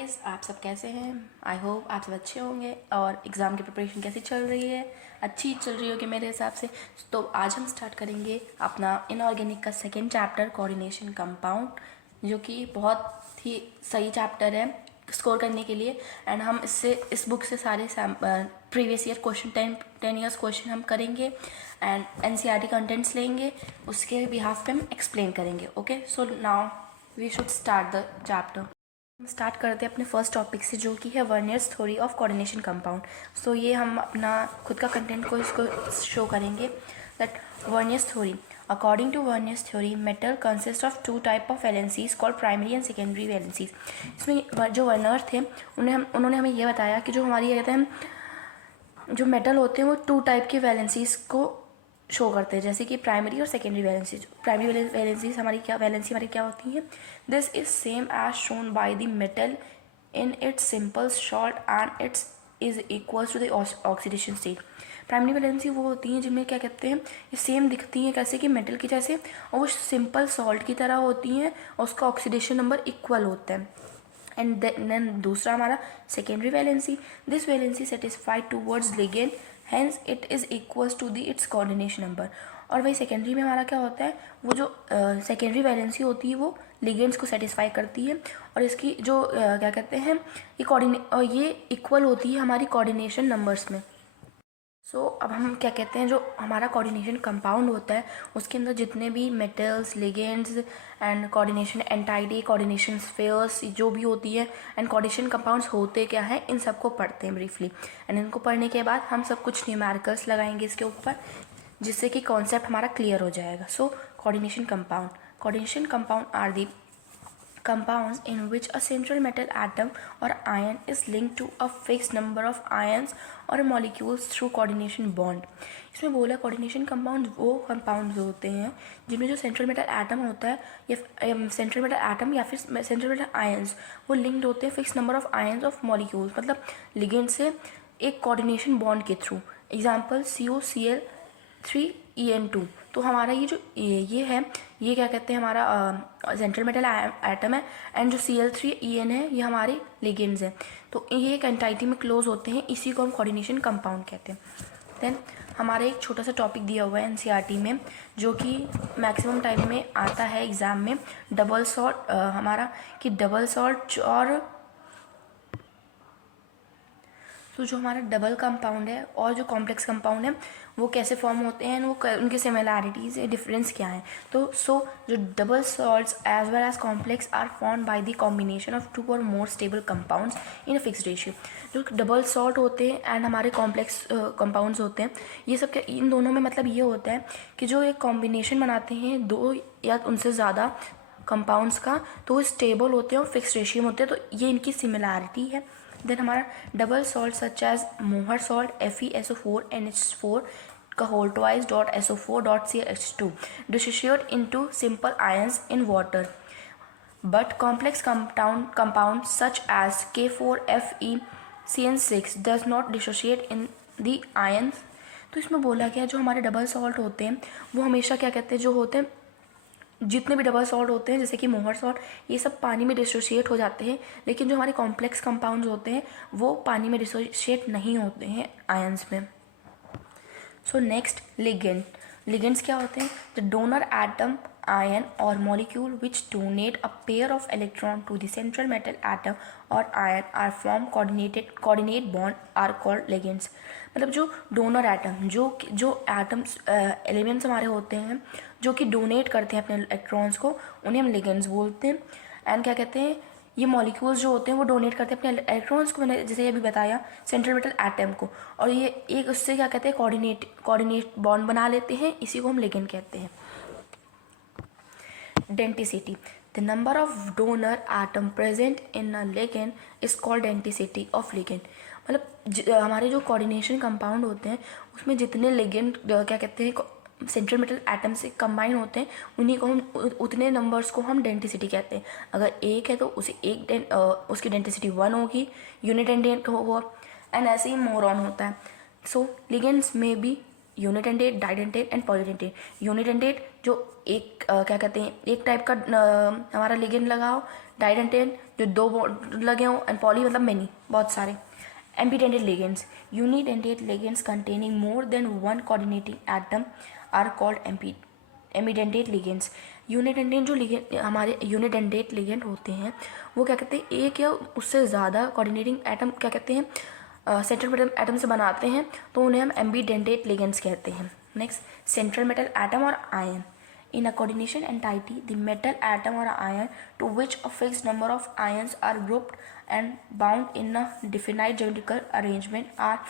Guys, आप सब कैसे हैं? आई होप आप सब अच्छे होंगे। और एग्ज़ाम की प्रिपरेशन कैसी चल रही है? अच्छी चल रही होगी मेरे हिसाब से। तो आज हम स्टार्ट करेंगे अपना इनऑर्गेनिक का सेकेंड चैप्टर, कोऑर्डिनेशन कंपाउंड, जो कि बहुत ही सही चैप्टर है स्कोर करने के लिए। एंड हम इस बुक से सारे previous year question 10 years question हम करेंगे एंड एनसीईआरटी कंटेंट्स लेंगे, उसके बिहाफ पे हम एक्सप्लेन करेंगे। Okay, so now we should start the chapter. Start करते हैं अपने फर्स्ट टॉपिक से, जो कि है Werner's theory of coordination compound. So ये हम अपना खुद का कंटेंट को इसको शो करेंगे that Werner's theory. According to Werner's theory, metal consist of two type of valencies called primary and secondary valencies. इसमें जो वर्नर थे उन्होंने हमें ये बताया कि जो हमारी कहते हैं जो मेटल होते हैं वो टू टाइप के वैलेंसीज को शो करते हैं, जैसे कि प्राइमरी और सेकेंडरी वैलेंसीज। प्राइमरी वैलेंसीज हमारी क्या होती है? This is same as shown by the metal in its simple salt and its is equals to the oxidation state. Primary valency वो होती हैं जिनमें क्या कहते हैं, ये सेम दिखती हैं कैसे कि मेटल की जैसे, और वो सिंपल सॉल्ट की तरह होती हैं और उसका ऑक्सीडेशन नंबर इक्वल होता है। एंड देन दूसरा हमारा secondary valency, this valency satisfied towards ligand, hence it is equals to the its coordination number. और वही सेकेंडरी में हमारा क्या होता है, वो जो सेकेंडरी वैलेंसी होती है वो लिगेंड्स को सेटिस्फाई करती है और इसकी जो क्या कहते हैं ये इक्वल होती है हमारी कोऑर्डिनेशन नंबर्स में। अब हम क्या कहते हैं, जो हमारा कोऑर्डिनेशन कंपाउंड होता है उसके अंदर जितने भी metals, ligands and coordination entity, coordination spheres जो भी होती है एंड कोऑर्डिनेशन कंपाउंड्स होते क्या है, इन सबको पढ़ते हैं ब्रीफली। एंड इनको पढ़ने के बाद हम सब कुछ न्यूमेरिकल्स लगाएंगे इसके ऊपर, जिससे कि कॉन्सेप्ट हमारा क्लियर हो जाएगा। Coordination compound are the compounds in which a central metal atom or ion is linked to a fixed number of ions or molecules through coordination bond। इसमें बोला कोऑर्डिनेशन कंपाउंड वो कंपाउंड्स होते हैं जिनमें जो सेंट्रल मेटल एटम होता है या सेंट्रल मेटल एटम या फिर सेंट्रल मेटल आयंस वो लिंक्ड होते हैं fix number of ions of molecules, मतलब लिगेंड से एक कोऑर्डिनेशन बॉन्ड के थ्रू। Example COCl3En2। तो हमारा ये जो ये है, ये क्या कहते हैं, हमारा सेंट्रल मेटल एटम है एंड जो Cl3En है ये हमारे लिगेंड्स हैं। तो ये एक एंटाइटी में क्लोज होते हैं, इसी को हम कोऑर्डिनेशन कंपाउंड कहते हैं। देन हमारा एक छोटा सा टॉपिक दिया हुआ है एनसीईआरटी में, जो कि मैक्सिमम टाइम में आता है एग्ज़ाम में, डबल सॉल्ट हमारा कि डबल सॉल्ट और जो हमारा डबल कंपाउंड है और जो कॉम्प्लेक्स कंपाउंड है वो कैसे फॉर्म होते हैं, वो उनकी सिमिलैरिटीज़ या डिफरेंस क्या है। जो double salts as well as complex are formed by the combination of two or more stable compounds in a fixed ratio. जो डबल सॉल्ट होते हैं एंड हमारे कॉम्प्लेक्स कंपाउंड्स होते हैं, ये सब क्या, इन दोनों में मतलब ये होता है कि जो एक कॉम्बिनेशन बनाते हैं दो या उनसे ज़्यादा कंपाउंड्स का, तो वो स्टेबल होते हैं और फिक्स रेशियो में होते हैं। तो ये इनकी सिमिलैरिटी है। देन हमारा double salt such as Mohr salt FeSO4 NH4 का whole twice .SO4.CH2 dissociate into simple ions in water, but complex compound such as K4FeCN6 does not dissociate in the ions। तो इसमें बोला गया जो हमारे double salt होते हैं वो हमेशा क्या कहते हैं, जो होते हैं जितने भी डबल सॉल्ट होते हैं जैसे कि मोहर सॉल्ट, ये सब पानी में डिसोशिएट हो जाते हैं, लेकिन जो हमारे कॉम्प्लेक्स कंपाउंड्स होते हैं वो पानी में डिसोशिएट नहीं होते हैं आयंस में। नेक्स्ट लिगेंड्स क्या होते हैं? The donor atom, ion or molecule which donate a pair of electron to the central metal atom or ion are form coordinate bond are called ligands। मतलब जो डोनर एटम, जो atoms elements हमारे होते हैं जो कि डोनेट करते हैं अपने इलेक्ट्रॉन्स को, उन्हें हम लिगेंड्स बोलते हैं। एंड क्या कहते हैं, ये मॉलिक्यूल्स जो होते हैं वो डोनेट करते हैं अपने इलेक्ट्रॉन्स को, मैंने जैसे ये अभी बताया सेंट्रल मेटल एटम को, और ये एक उससे क्या कहते हैं कोऑर्डिनेट बॉन्ड बना लेते हैं, इसी को हम लिगेंड कहते हैं। Denticity, the number of donor atom present in a ligand is called denticity of ligand. मतलब हमारे जो कोऑर्डिनेशन कंपाउंड होते हैं उसमें जितने लिगेंड क्या कहते हैं सेंट्रल मेटल एटम से कंबाइन होते हैं, उन्हीं को हम उतने नंबर्स को हम डेंटिसिटी कहते हैं। अगर एक है तो उसे उसकी डेंटिसिटी 1 होगी, यूनिडेंटेट होगा, एंड ऐसे ही मोर ऑन होता है। लिगेंड्स में भी यूनिडेंटेट, डाइडेंटेट एंड पॉलीडेंटेट। यूनिडेंटेट जो एक क्या कहते हैं एक टाइप का हमारा लिगेंड लगाओ, डाइडेंटेट जो दो बॉन्ड लगे हों, एंड पॉली मतलब मेनी, बहुत सारे। Ambidentate ligands, unidentate ligands containing more than one coordinating atom are called ambidentate ligands. Unidentate जो लिगेंड हमारे यूनिडेंटेड लिगेंड होते हैं वो क्या कहते हैं, एक या उससे ज़्यादा कोऑर्डिनेटिंग एटम क्या कहते हैं, सेंट्रल मेटल एटम से बनाते हैं, तो उन्हें हम एम्बीडेंटेड लिगेंड्स कहते हैं। नेक्स्ट, सेंट्रल मेटल एटम और ion. In a coordination entity, the metal atom or ion to which a fixed number of ions are grouped and bound in a definite geometrical arrangement are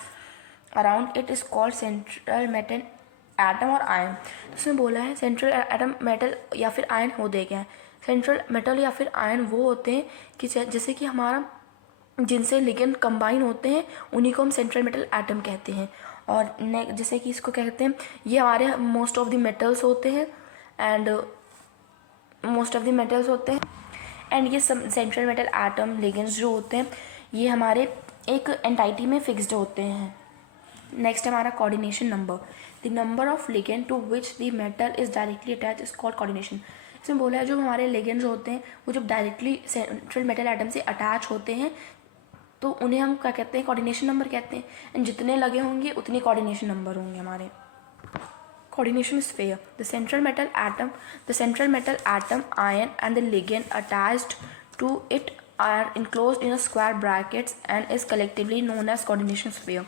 around it is called central metal atom और ion। इसमें बोला है central atom metal या फिर ion होते क्या है। Central metal या फिर आयन वो होते हैं कि जैसे कि हमारा जिनसे लिगेंड कंबाइन होते हैं उन्हीं को हम सेंट्रल मेटल एटम कहते हैं। और जैसे कि इसको कहते हैं, ये हमारे मोस्ट ऑफ द मेटल्स होते हैं एंड ये सेंट्रल मेटल एटम लिगेंड्स जो होते हैं ये हमारे एक एंटाइटी में फिक्स्ड होते हैं। नेक्स्ट हमारा coordination number, the number of ligand to which the metal is directly attach is called coordination. इसमें बोला है जो हमारे लिगेंड्स होते हैं वो जब डायरेक्टली सेंट्रल मेटल एटम से अटैच होते हैं तो उन्हें हम क्या कहते हैं, कोऑर्डिनेशन नंबर कहते हैं। एंड जितने लगे होंगे उतने कोऑर्डिनेशन नंबर होंगे हमारे। Coordination sphere, the central metal atom ion and the ligand attached to it are enclosed in a square brackets and is collectively known as coordination sphere।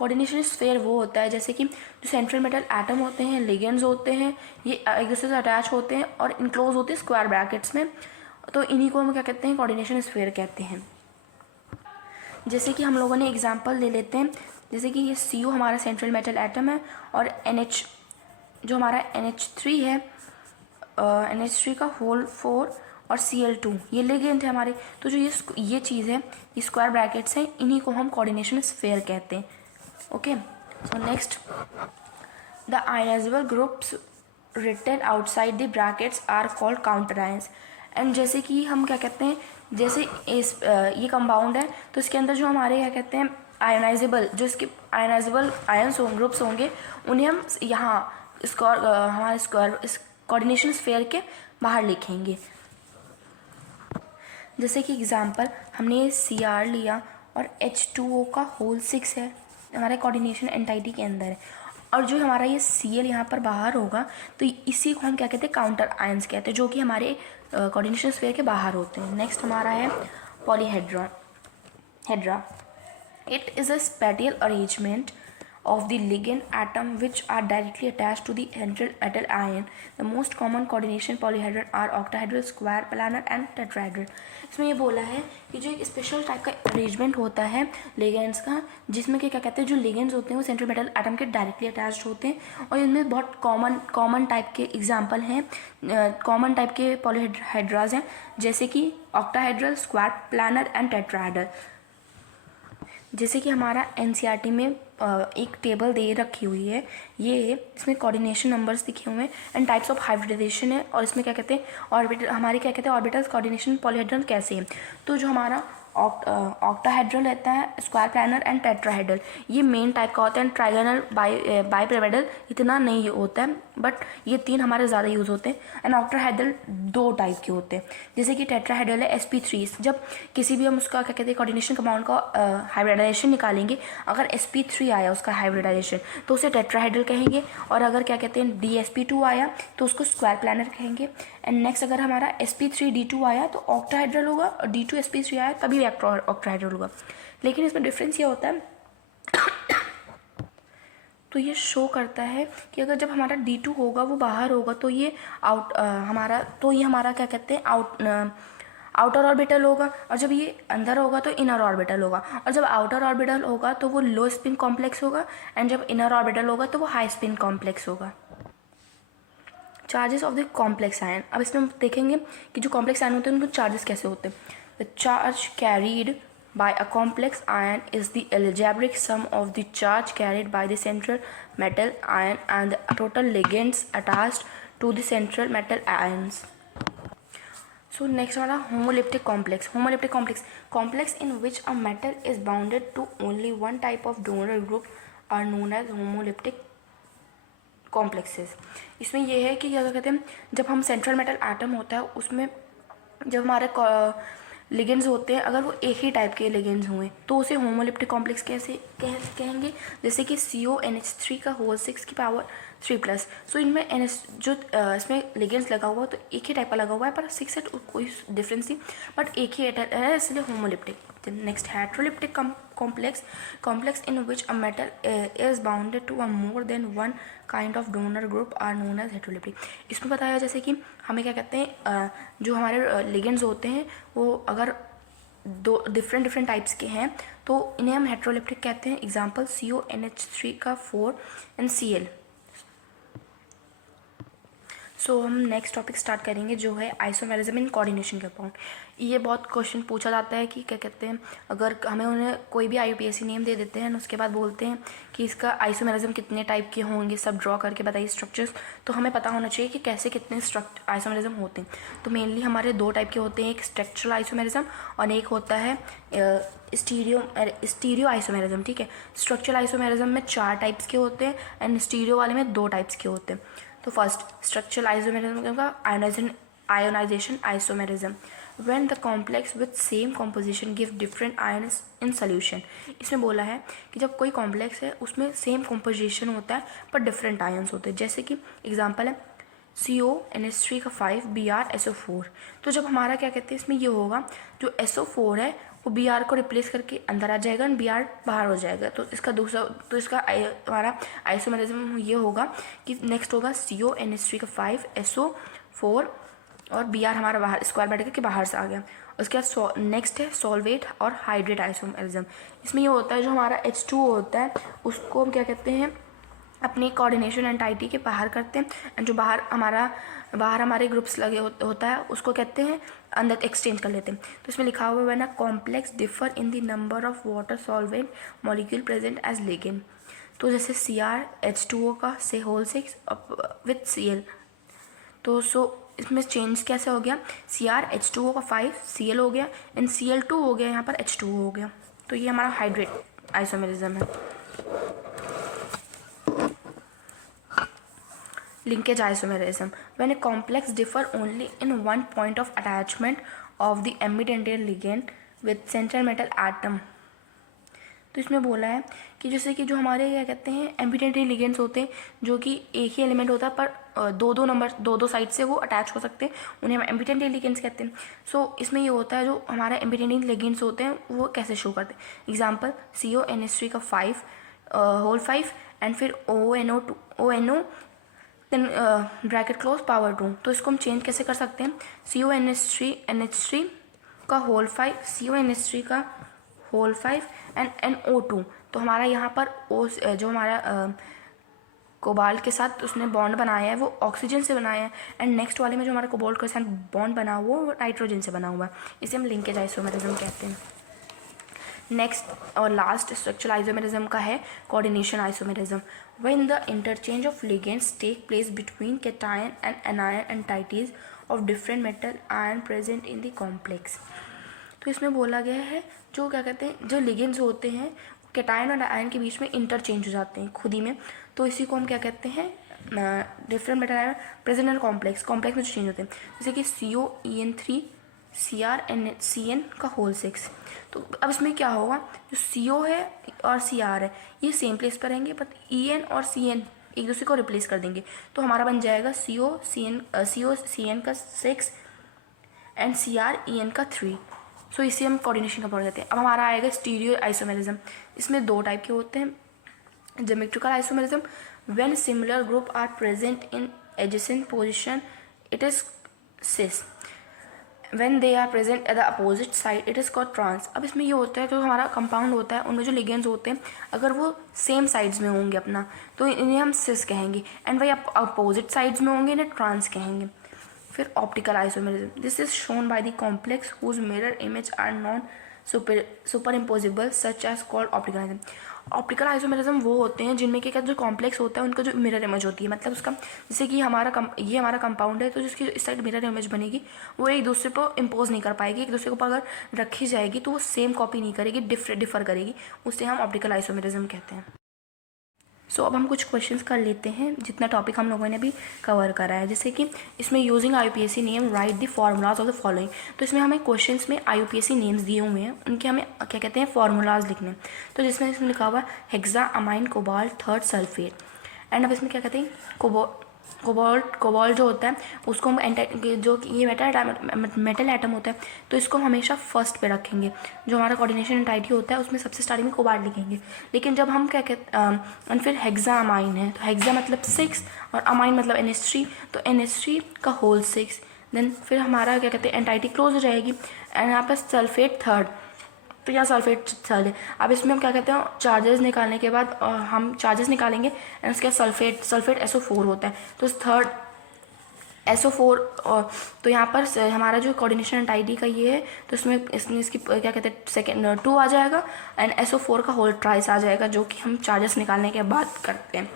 coordination sphere वो होता है जैसे कि जो सेंट्रल मेटल एटम होते हैं, ligands होते हैं, ये एक दूसरे से अटैच होते हैं और इनक्लोज होते हैं स्क्वायर ब्रैकेट्स में, तो इन्हीं को हम क्या कहते हैं, कोऑर्डिनेशन स्फीयर कहते हैं। जैसे कि हम लोगों ने एग्जांपल ले लेते हैं, जैसे कि ये CO हमारा सेंट्रल मेटल एटम है और NH जो हमारा NH3 है, NH3 का होल 4 और Cl2 ये लिगेंड है हमारे। तो जो ये चीज़ है, ये स्क्वायर ब्रैकेट्स हैं, इन्हीं को हम कोऑर्डिनेशन स्फीयर कहते हैं। Okay, so next, the ionizable groups written outside the brackets are called counter ions. And जैसे कि हम क्या कहते हैं, जैसे ये कंपाउंड है तो इसके अंदर जो हमारे क्या कहते हैं आयनाइजेबल, जो इसके आयनाइजेबल आयंस ग्रुप्स होंगे उन्हें हम यहाँ हमारे स्क्वायर इस कोऑर्डिनेशन स्फीयर के बाहर लिखेंगे। जैसे कि एग्जांपल हमने Cr लिया और H2O का होल 6 है हमारे कोऑर्डिनेशन एंटाइटी के अंदर है, और जो हमारा ये Cl यहाँ पर बाहर होगा तो इसी को हम क्या कहते हैं, काउंटर आयंस कहते हैं, जो कि हमारे कोऑर्डिनेशन स्फीयर के बाहर होते हैं। नेक्स्ट हमारा है polyhedra. It is a spatial arrangement of the ligand atom which are directly attached to the central metal ion. The most common coordination polyhedron are octahedral, square, planar and tetrahedral। इसमें ये बोला है कि जो एक special type का arrangement होता है लिगेंड्स का, जिसमें क्या कहते हैं, जो लिगेंड्स होते हैं वो सेंट्रल मेटल एटम के डायरेक्टली अटैच्ड होते हैं, और इनमें बहुत कॉमन टाइप के एग्जाम्पल हैं, कॉमन टाइप के पॉलीहेड्राज हैं, जैसे कि octahedral, square, planar and tetrahedral. जैसे कि हमारा NCERT में एक टेबल दे रखी हुई है, ये इसमें कोऑर्डिनेशन नंबर्स लिखे हुए हैं एंड टाइप्स ऑफ हाइब्रिडाइजेशन है, और इसमें क्या कहते हैं ऑर्बिटल, हमारे क्या कहते हैं ऑर्बिटल्स कोऑर्डिनेशन पॉलीहेड्रल कैसे है। तो जो हमारा ऑक्टाहेड्रल रहता है, स्क्वायर, प्लानर एंड टेट्राहेड्रल, ये मेन टाइप का होता है। ट्राइगोनल, बाइपिरामिडल इतना नहीं होता है, बट ये 3 हमारे ज़्यादा यूज़ होते हैं। एंड ऑक्टाहेड्रल 2 टाइप के होते हैं, जैसे कि टेट्राहेड्रल है sp3। जब किसी भी हम उसका क्या कहते हैं कोऑर्डिनेशन कंपाउंड का हाइब्रिडाइजेशन निकालेंगे, अगर sp3 आया उसका हाइब्रिडाइजेशन तो उसे टेट्राहेड्रल कहेंगे, और अगर क्या कहते हैं dsp2 आया तो उसको स्क्वायर प्लानर कहेंगे। एंड नेक्स्ट अगर हमारा sp3d2 आया तो ऑक्टाहेड्रल होगा, और d2sp3 आया तभी ऑक्टाहेड्रल होगा। लेकिन इसमें डिफरेंस ये होता है तो ये शो करता है कि अगर जब हमारा D2 होगा वो बाहर होगा तो ये हमारा क्या कहते हैं आउटर ऑर्बिटल होगा, और जब ये अंदर होगा तो इनर ऑर्बिटल होगा, और जब आउटर ऑर्बिटल होगा तो वो लो स्पिन कॉम्प्लेक्स होगा, एंड जब इनर ऑर्बिटल होगा तो वो हाई स्पिन कॉम्प्लेक्स होगा। Charges of the complex ion, अब इसमें हम देखेंगे कि जो कॉम्प्लेक्स आयन होते हैं उनके चार्जेस कैसे होते हैं। The charge carried by a complex ion is the algebraic sum of the charge carried by the central metal ion and the total ligands attached to the central metal ions. So next हमारा homoleptic complex। complex in which a metal is bounded to only one type of donor group are known as homoleptic complexes। इसमें यह है कि क्या कहते हैं, जब हम सेंट्रल मेटल एटम होता है उसमें जब हमारे लिगेंड्स होते हैं, अगर वो एक ही टाइप के लिगेंड्स हुए तो उसे होमोलिप्टिक कॉम्प्लेक्स कैसे कहेंगे, जैसे कि CONH3 का होल 6 की पावर 3+। सो इनमें NH जो इसमें लिगेंड्स लगा हुआ है तो एक ही टाइप का लगा हुआ है, पर 6 है तो कोई डिफरेंस नहीं, बट एक ही एटम है, इसलिए homoleptic. Next heteroleptic complex in which a metal is bounded to a more than one kind of donor group are known as heteroleptic। इसमें बताया जैसे कि हमें क्या कहते हैं, जो हमारे लिगेंड्स होते हैं वो अगर दो डिफरेंट टाइप्स के हैं तो इन्हें हम हेट्रोलिप्टिक कहते हैं। एग्जांपल CONH3 का 4 एंड Cl। सो हम नेक्स्ट टॉपिक स्टार्ट करेंगे जो है आइसोमेरिज्म इन कोऑर्डिनेशन कंपाउंड। ये बहुत क्वेश्चन पूछा जाता है कि क्या कहते हैं, अगर हमें उन्हें कोई भी IUPAC नेम दे देते हैं उसके बाद बोलते हैं कि इसका आइसोमेरिज्म कितने टाइप के होंगे, सब ड्रॉ करके बताइए स्ट्रक्चर्स, तो हमें पता होना चाहिए कि कैसे कितने आइसोमेरिज्म होते हैं। तो मेनली हमारे दो टाइप के होते हैं, एक स्ट्रक्चरल आइसोमेरिज्म और एक होता है स्टीरियो आइसोमेरिज्म। ठीक है, स्ट्रक्चरल आइसोमेरिज्म में 4 टाइप्स के होते हैं एंड स्टीरियो वाले में 2 टाइप्स के होते हैं। तो फर्स्ट स्ट्रक्चरल आइसोमेरिज्म का ionization isomerism, when the complex with same composition give different ions in solution. इसमें बोला है कि जब कोई कॉम्प्लेक्स है उसमें सेम कॉम्पोजिशन होता है पर डिफरेंट आयन्स होते हैं, जैसे कि एग्जांपल है CONH3 का 5 BrSO4। तो जब हमारा क्या कहते हैं इसमें ये होगा, जो SO4 है वो Br को रिप्लेस करके अंदर आ जाएगा और Br बाहर हो जाएगा। तो इसका हमारा आइसोमेरिज्म ये होगा कि नेक्स्ट होगा CONH3 का 5 SO4 और Br हमारा बाहर स्क्वायर बैठ के बाहर से आ गया। उसके बाद नेक्स्ट है सॉल्वेट और हाइड्रेट आइसोमेरिज्म। इसमें ये होता है जो हमारा H2O होता है उसको हम क्या कहते हैं अपनी कोऑर्डिनेशन एंटाइटी के बाहर करते हैं, एंड जो बाहर हमारे ग्रुप्स लगे होता है उसको कहते हैं अंदर एक्सचेंज कर लेते हैं। तो इसमें लिखा हुआ है when a complex differ in the number of water solvent molecule present as ligand. तो जैसे CrH2O का से होल 6 विथ Cl। तो इसमें चेंज कैसे हो गया, CrH2O का 5 Cl हो गया एंड Cl2 हो गया, यहाँ पर H2O हो गया। तो ये हमारा हाइड्रेट आइसोमेरिज्म है। Linkage isomerism, when a complex differ only in one point of attachment of the ambidextrous ligand with central metal atom। तो इसमें बोला है कि जैसे कि जो हमारे क्या कहते हैं एम्बिडेंट्री लिगेंड्स होते हैं जो कि एक ही एलिमेंट होता है पर दो साइड से वो अटैच हो सकते हैं, उन्हें हम एम्बिडेंट्री लिगेंड्स कहते हैं। सो इसमें ये होता है जो हमारे एम्बिडेंट्री लिगेंड्स होते हैं वो कैसे शो करते हैं। एग्जांपल CONH3 का 5 होल 5 एंड फिर ONO then bracket close power 2। तो इसको हम चेंज कैसे कर सकते हैं, NH3 का होल 5 CONH3 का होल 5 एंड NO2। तो हमारा यहाँ पर जो हमारा कोबाल्ट के साथ उसने बॉन्ड बनाया है वो ऑक्सीजन से बनाया है, एंड नेक्स्ट वाले में जो हमारा कोबाल्ट के साथ बॉन्ड बना हुआ वो नाइट्रोजन से बना हुआ है, इसे हम लिंकेज आइसोमेरिज्म कहते हैं। नेक्स्ट और लास्ट स्ट्रक्चरल आइसोमेरिज्म का है coordination isomerism, when the interchange of ligands take place between cation and anion entities of different metal ion present in the complex. तो इसमें बोला गया है जो क्या कहते हैं जो लिगेंड्स होते हैं कैटायन और आयन के बीच में इंटरचेंज हो जाते हैं खुद ही में, तो इसी को हम क्या कहते हैं different metal ion present in complex में जो चेंज होते हैं, जैसे कि COEN3 CrNCN का होल 6। तो अब इसमें क्या होगा, जो CO है और Cr है ये सेम प्लेस पर रहेंगे, बट EN और CN एक दूसरे को रिप्लेस कर देंगे। तो हमारा बन जाएगा COCN का 6 एंड CrEN का 3। सो इसे हम कोऑर्डिनेशन का पढ़ जाते हैं। अब हमारा आएगा स्टीरियो आइसोमेरिज्म। इसमें 2 टाइप के होते हैं, geometrical isomerism, when similar group are present in adjacent position it is cis, when they are present at the opposite side it is called trans। अब इसमें ये होता है जो हमारा कंपाउंड होता है उनमें जो लिगेंड्स होते हैं अगर वो सेम साइड्स में होंगे अपना तो इन्हें हम सिस कहेंगे, एंड वही अपोजिट साइड्स में होंगे इन्हें ट्रांस कहेंगे। फिर optical isomerism, this is shown by the complex whose mirror image are non superimposable such as called optical isomerism. Optical isomerism वो होते हैं जिनमें क्या जो कॉम्प्लेक्स होता है उनका जो मिरर इमेज होती है, मतलब उसका जैसे कि ये हमारा कंपाउंड है तो जिसकी इस साइड मिरर इमेज बनेगी वो एक दूसरे को इम्पोज नहीं कर पाएगी, एक दूसरे को अगर रखी जाएगी तो वो सेम कॉपी नहीं करेगी, डिफर करेगी, उससे हम ऑप्टिकल आइसोमेरिज्म कहते हैं। सो अब हम कुछ क्वेश्चंस कर लेते हैं जितना टॉपिक हम लोगों ने अभी कवर करा है। जैसे कि इसमें using IUPAC name right the formulas of the following. तो इसमें हमें क्वेश्चंस में IUPAC नेम्स दिए हुए हैं, उनके हमें क्या कहते हैं फार्मूलाज लिखने हैं। तो जिसमें इसमें लिखा हुआ है हेक्साअमाइन कोबाल्ट थर्ड सल्फेट। एंड अब इसमें क्या कहते हैं कोबाल्ट जो होता है उसको हम जो ये मेटल एटम होता है तो इसको हम हमेशा फर्स्ट पे रखेंगे। जो हमारा कोऑर्डिनेशन एंटाइटी होता है उसमें सबसे स्टार्टिंग में कोबाल्ट लिखेंगे। लेकिन जब हम क्या कहते फिर हेक्साअमाइन है तो हेक्सा मतलब 6 और अमाइन मतलब NH3, तो NH3 का होल 6। देन फिर हमारा क्या कहते हैं एंटाइटी क्लोज हो जाएगी। एंड यहाँ पर सल्फेट थर्ड, तो यहाँ सल्फेट थर्ड है। अब इसमें हम क्या कहते हैं चार्जेस निकालने के बाद हम चार्जेस निकालेंगे एंड उसके बाद सल्फेट SO4 होता है। तो थर्ड SO4 तो यहाँ पर हमारा जो कोऑर्डिनेशन एंटाइटी का ये है तो इसमें इसकी क्या कहते हैं सेकेंड 2 आ जाएगा एंड SO4 का होल ट्राइस आ जाएगा, जो कि हम चार्जेस निकालने के बाद करते हैं।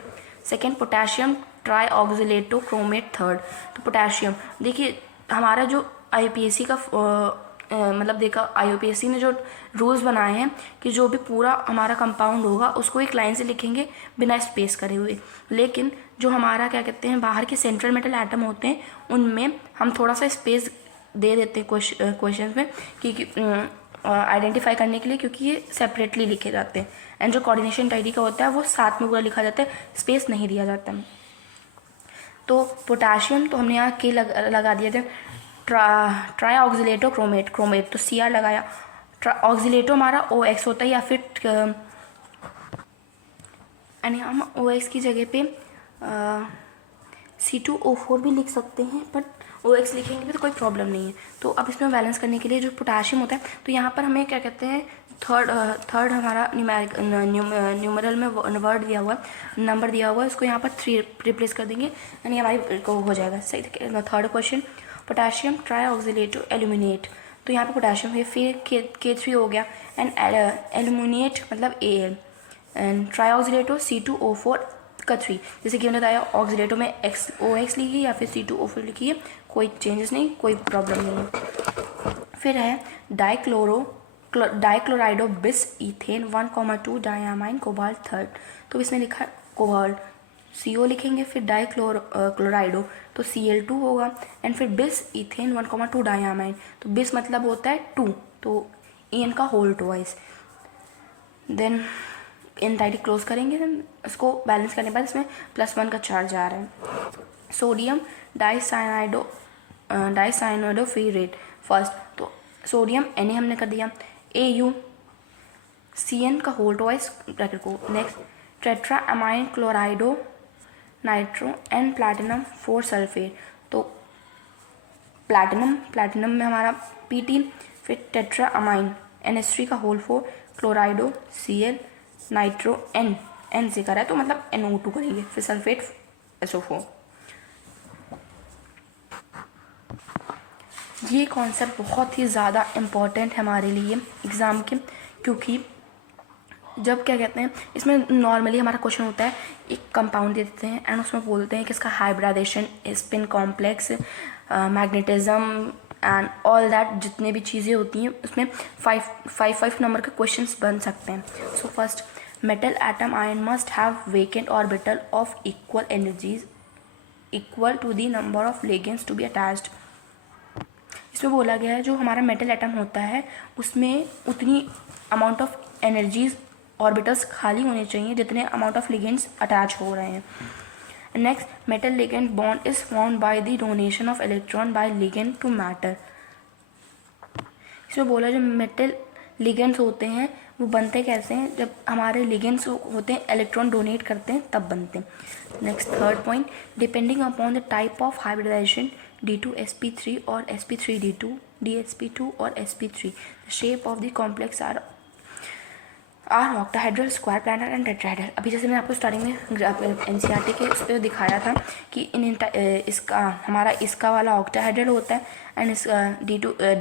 Second potassium trioxalato chromate third. तो पोटेशियम देखिए हमारा जो IUPAC का मतलब देखा IUPAC ने जो रूल्स बनाए हैं कि जो भी पूरा हमारा कंपाउंड होगा उसको एक लाइन से लिखेंगे बिना स्पेस करे हुए। लेकिन जो हमारा क्या कहते हैं बाहर के सेंट्रल मेटल एटम होते हैं उनमें हम थोड़ा सा स्पेस दे देते हैं क्वेश्चन में कि आइडेंटिफाई करने के लिए, क्योंकि ये सेपरेटली लिखे जाते हैं। एंड जो कोऑर्डिनेशन एंटाइटी का होता है वो साथ में पूरा लिखा जाता है, स्पेस नहीं दिया जाता है। तो पोटाशियम तो हमने यहाँ के लगा दिए थे। ट्राई ऑक्सिलेटो क्रोमेट तो Cr लगाया। ऑक्सिलेटो हमारा OX होता है या फिर यानी हम OX की जगह पे C2O4 भी लिख सकते हैं, पर OX लिखेंगे भी तो कोई प्रॉब्लम नहीं है। तो अब इसमें बैलेंस करने के लिए जो पोटाशियम होता है तो यहाँ पर हमें क्या कहते हैं थर्ड हमारा न्यूमरल में वर्ड दिया हुआ है, नंबर दिया हुआ है, उसको यहाँ पर 3 रिप्लेस कर देंगे यानी हमारी को हो जाएगा सही। Third question potassium trioxalato aluminate. तो यहाँ पे पोटाशियम है फिर K3 हो गया एंड एल्यूमिनेट मतलब Al and trioxalato C2O4 का 3। जैसे कि हमने बताया ऑक्सिलेटो में OX लिखी या फिर C2O4 लिखी है, कोई चेंजेस नहीं, कोई प्रॉब्लम नहीं है। फिर है डाइक्लोराइडो बिस इथेन 1,2 डायमाइन कोबाल्ट थर्ड। तो इसमें लिखा है कोबाल्ट CO लिखेंगे फिर डाइक्लोराइडो तो Cl2 होगा एंड फिर बिस इथेन 1,2 डायमाइन। तो बिस मतलब होता है 2, तो एन का whole twice. Then entity close करेंगे, देन इसको बैलेंस करने के बाद इसमें +1 का चार्ज आ रहा है। सोडियम डाइसाइनाइडो फेरेट फर्स्ट, तो सोडियम Na हमने कर दिया, Au Cn का होल ट्वाइस ब्रैकेट को। Next tetra amine क्लोराइडो nitro and platinum 4 sulphate. तो प्लैटिनम में हमारा Pt, फिर टेट्रा अमाइन NH3 का होल 4 क्लोराइडो Cl नाइट्रो N से करा है तो मतलब NO2 करेंगे, फिर सल्फेट SO4। ये कॉन्सेप्ट बहुत ही ज़्यादा इम्पॉर्टेंट है हमारे लिए एग्ज़ाम के, क्योंकि जब क्या कहते हैं इसमें नॉर्मली हमारा क्वेश्चन होता है एक कंपाउंड दे देते हैं एंड उसमें बोलते हैं कि इसका hybridisation, spin complex, magnetism and all that, जितने भी चीज़ें होती हैं उसमें 5 नंबर के क्वेश्चंस बन सकते हैं। So first metal atom ion must have vacant orbital of equal energies equal to the number of ligands to be attached. इसमें बोला गया है जो हमारा मेटल एटम होता है उसमें उतनी अमाउंट ऑफ एनर्जीज ऑर्बिटल्स खाली होने चाहिए जितने अमाउंट ऑफ लिगेंड्स अटैच हो रहे हैं। Next metal ligand bond is formed by the donation of electron by ligand to matter. इसमें बोला जो मेटल लिगेंड्स होते हैं वो बनते कैसे हैं, जब हमारे लिगेंड्स होते हैं इलेक्ट्रॉन डोनेट करते हैं तब बनते हैं। Next third point depending upon the type of hybridisation D2sp3 और sp3d2 dsp2 और sp3 the shape of the complex are octahedral, square planar and tetrahedral. अभी जैसे मैंने आपको स्टार्टिंग में NCERT के उस पर दिखाया था कि इसका हमारा इसका वाला ऑक्टाहेड्रल होता है एंड इस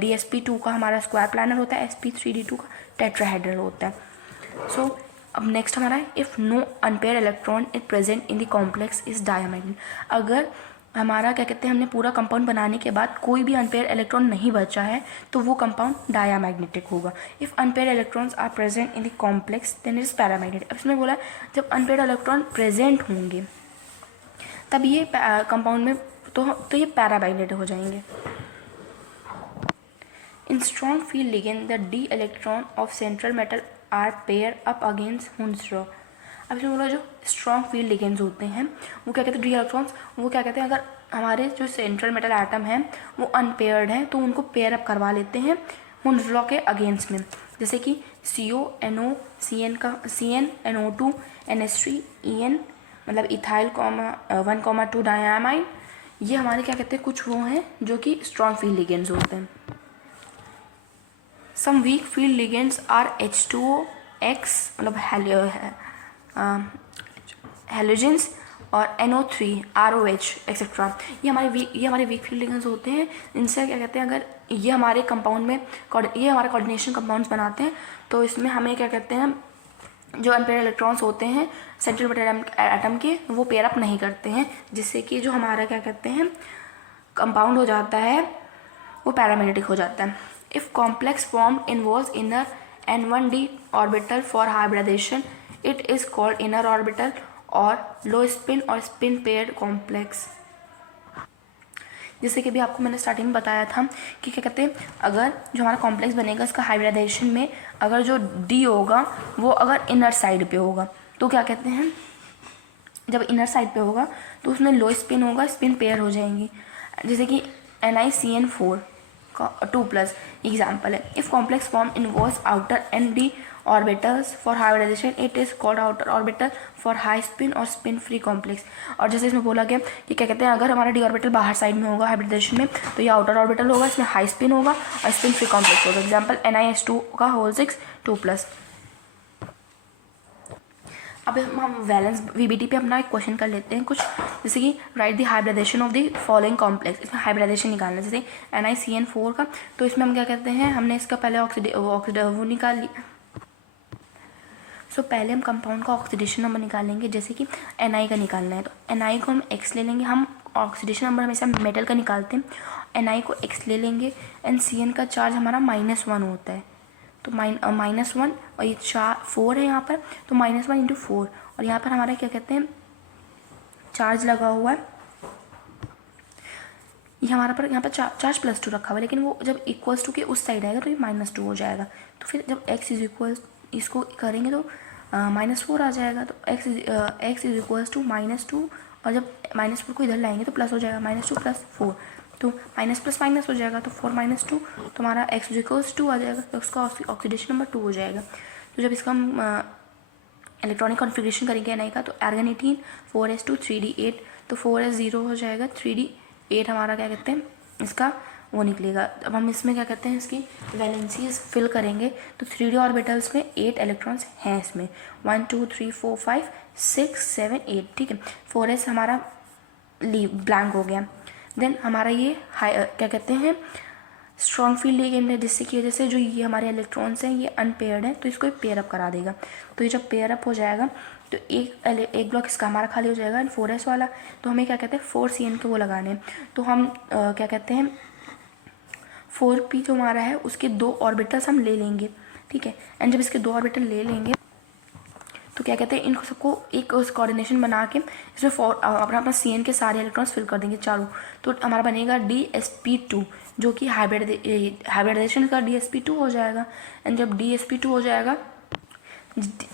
DSP2 का हमारा स्क्वायर प्लानर होता है, sp3d2 का टेट्राहेड्रल होता है। सो अब नेक्स्ट हमारा है if no unpaired electron is present in the complex is diamagnet. अगर हमारा क्या कहते हैं, हमने पूरा कंपाउंड बनाने के बाद कोई भी अनपेयर इलेक्ट्रॉन नहीं बचा है तो वो कंपाउंड डायामैग्नेटिक होगा। If unpair electrons are present in the complex then it is paramagnetic. अब इसमें बोला जब अनपेयर इलेक्ट्रॉन प्रेजेंट होंगे तब ये कंपाउंड में तो ये पैरामैग्नेटिक हो जाएंगे। In strong field ligand the d electron of central metal are pair up against Hund's law. अब इसमें बोला जो स्ट्रॉन्ग फील्ड लिगेंड्स होते हैं वो क्या कहते हैं, डी इलेक्ट्रॉन्स वो क्या कहते हैं, अगर हमारे जो सेंट्रल मेटल एटम है वो अनपेयर्ड है तो उनको पेयर अप करवा लेते हैं हुंस लॉ के अगेंस्ट में। जैसे कि CO NO CN का CnNO2 NH3 EN मतलब इथाइल 1,2 डायामाइन, ये हमारे क्या कहते हैं कुछ वो हैं जो कि स्ट्रॉन्ग फील्ड लिगेंड्स होते हैं। Some weak field ligands are H2O X मतलब हेलोजेंस और NO3 ROH एक्सेट्रा, ये हमारे वीक फील्ड लिगेंड्स होते हैं। इनसे क्या कहते हैं, अगर ये हमारे कंपाउंड में ये हमारे कोऑर्डिनेशन कंपाउंड्स बनाते हैं तो इसमें हमें क्या कहते हैं, जो अनपेयर इलेक्ट्रॉन्स होते हैं सेंट्रल मेटल एटम के वो पेयर अप नहीं करते हैं, जिससे कि जो हमारा क्या कहते हैं कंपाउंड हो जाता है वो पैरामैग्नेटिक हो जाता है। If complex form involves inner N1d orbital for hybridisation it is called inner orbital और लो स्पिन और स्पिन पेयर्ड कॉम्प्लेक्स। जैसे कि भी आपको मैंने स्टार्टिंग में बताया था कि क्या कहते हैं, अगर जो हमारा कॉम्प्लेक्स बनेगा इसका हाइब्रिडाइजेशन में अगर जो डी होगा वो अगर इनर साइड पे होगा तो क्या कहते हैं, जब इनर साइड पे होगा तो उसमें लो स्पिन होगा, स्पिन पेयर हो जाएंगी। जैसे कि NiCN4 का 2+ एग्जाम्पल है। If complex form involves outer ND orbitals for hybridisation it is called outer orbital for high spin और स्पिन फ्री कॉम्प्लेक्स। और जैसे इसमें बोला गया कि क्या कहते हैं, अगर हमारा डी ऑर्बिटल बाहर साइड में होगा हाइब्रिडाइजेशन में तो ये आउटर ऑर्बिटल होगा, इसमें हाई स्पिन होगा और स्पिन फ्री कॉम्प्लेक्स होगा। एग्जाम्पल NiS2 का होल 6 2+। अब हम वैलेंस VBT पे अपना एक क्वेश्चन कर लेते हैं कुछ, जैसे कि write the hybridisation of the following complex. इसमें हाइब्रिडाइजेशन निकालना है, जैसे NiCN4 का, तो इसमें हम क्या कहते हैं, हमने इसका पहले वो निकाल लिया। सो पहले हम कंपाउंड का ऑक्सीडेशन नंबर निकालेंगे, जैसे कि Ni का निकालना है तो Ni को हम X ले लेंगे। हम ऑक्सीडेशन नंबर हमेशा मेटल का निकालते हैं, Ni को X ले लेंगे एंड Cn का चार्ज हमारा -1 होता है तो -1 और ये 4 है यहाँ पर तो -1 × 4 और यहाँ पर हमारा क्या कहते हैं चार्ज लगा हुआ है, ये हमारा पर यहाँ पर चार्ज +2 रखा हुआ है, लेकिन वो जब इक्वल्स टू के उस साइड आएगा तो ये -2 हो जाएगा। तो फिर जब x इज इक्वल इसको करेंगे तो -4 आ जाएगा, तो x इज इक्वल्स टू -2 और जब -4 को इधर लाएंगे तो प्लस हो जाएगा, -2 + 4 तो माइनस प्लस माइनस हो जाएगा, तो 4 - 2 तो हमारा x इक्वल्स 2 आ जाएगा, तो उसका ऑक्सीडेशन नंबर 2 हो जाएगा। तो जब इसका हम इलेक्ट्रॉनिक कॉन्फ़िगरेशन करेंगे Ni का तो आर्गन 18 4s2 3d8 तो 4s 0 हो जाएगा, 3d8 हमारा क्या कहते हैं इसका वो निकलेगा। अब हम इसमें क्या कहते हैं इसकी वैलेंसीज फिल करेंगे तो 3d ऑर्बिटल्स में 8 इलेक्ट्रॉन्स हैं इसमें 1 2 3 4 5 6 7 8 ठीक है। 4s हमारा ब्लैंक हो गया। देन हमारा ये क्या कहते हैं स्ट्रॉन्ग फील्ड लिगेंड है, जिससे की वजह से जो ये हमारे इलेक्ट्रॉन्स हैं ये अनपेयर्ड है तो इसको पेयर अप करा देगा। तो ये जब पेयर अप हो जाएगा तो एक ब्लॉक इसका हमारा खाली हो जाएगा एंड 4s वाला, तो हमें क्या कहते हैं 4Cn के वो लगाने हैं। तो हम क्या कहते हैं 4p जो हमारा है उसके 2 ऑर्बिटल्स हम ले लेंगे, ठीक है। एंड जब इसके 2 ऑर्बिटल ले लेंगे तो क्या कहते हैं इनको सबको एक कोऑर्डिनेशन बना के इसमें अपना अपना Cn के सारे इलेक्ट्रॉन्स फिल कर देंगे चारों, तो हमारा बनेगा DsP2 जो कि हाइब्रिडाइजेशन का DsP2 हो जाएगा। एंड जब DsP2 हो जाएगा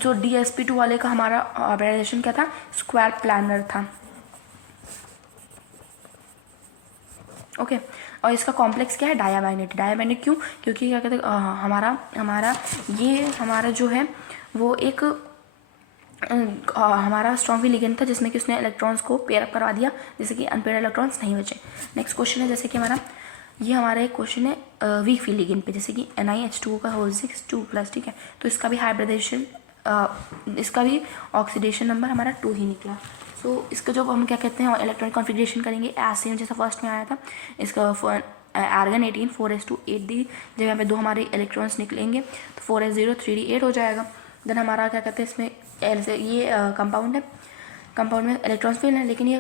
तो DsP2 वाले का हमारा हाइब्रिडाइजेशन क्या था स्क्वायर प्लानर था, ओके। और इसका कॉम्प्लेक्स क्या है डायामैग्नेटिक। डायामैग्नेटिक क्यों, क्योंकि क्या कहते हैं हमारा जो है वो एक हमारा स्ट्रॉन्ग फील्ड लिगेंड था जिसमें कि उसने इलेक्ट्रॉन्स को पेयर अप करवा दिया, जैसे कि अनपेयर्ड इलेक्ट्रॉन्स नहीं बचे। नेक्स्ट क्वेश्चन है जैसे कि हमारा एक क्वेश्चन है वीक फील्ड लिगेंड पे, जैसे कि NiH2 का होल 6 2+, ठीक है। तो इसका भी हाइब्रिडाइजेशन इसका भी ऑक्सीडेशन नंबर हमारा 2 ही निकला। सो इसका जब हम क्या कहते हैं इलेक्ट्रॉनिक कॉन्फ़िगरेशन करेंगे एज सेम जैसा फर्स्ट में आया था, इसका आर्गन 18 4s2 8d जब यहाँ पे 2 हमारे इलेक्ट्रॉन्स निकलेंगे तो 4s 0 3d8 हो जाएगा। देन हमारा क्या कहते हैं इसमें ये कंपाउंड है, कंपाउंड में इलेक्ट्रॉन्स फिल है लेकिन ये